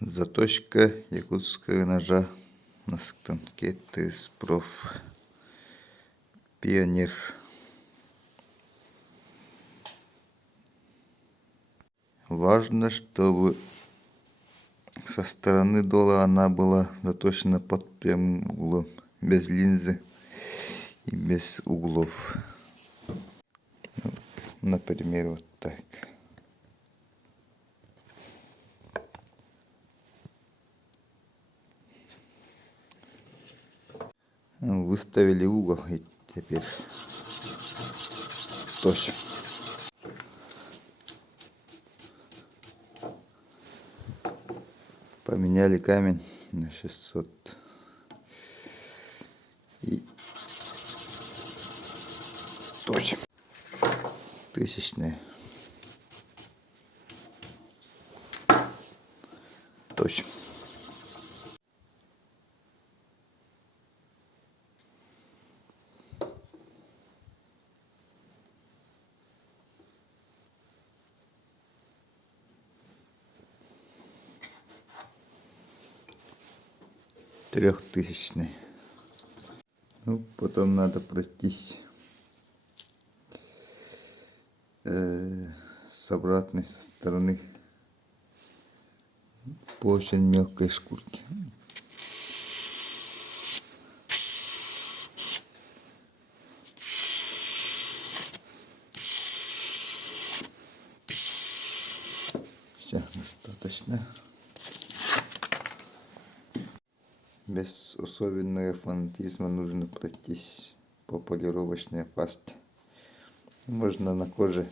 Заточка якутского ножа на станке ТС Проф Пионер. Важно, чтобы со стороны дола она была заточена под прямым углом, без линзы и без углов. Например, вот так. Выставили угол и теперь точим. Поменяли камень на 600 и точим. Тысячные. Точим. Трехтысячный. Ну, потом надо пройтись с обратной со стороны по очень мелкой шкурке. Все, достаточно. Без особенного фанатизма нужно пройтись по полировочной пасте. Можно на коже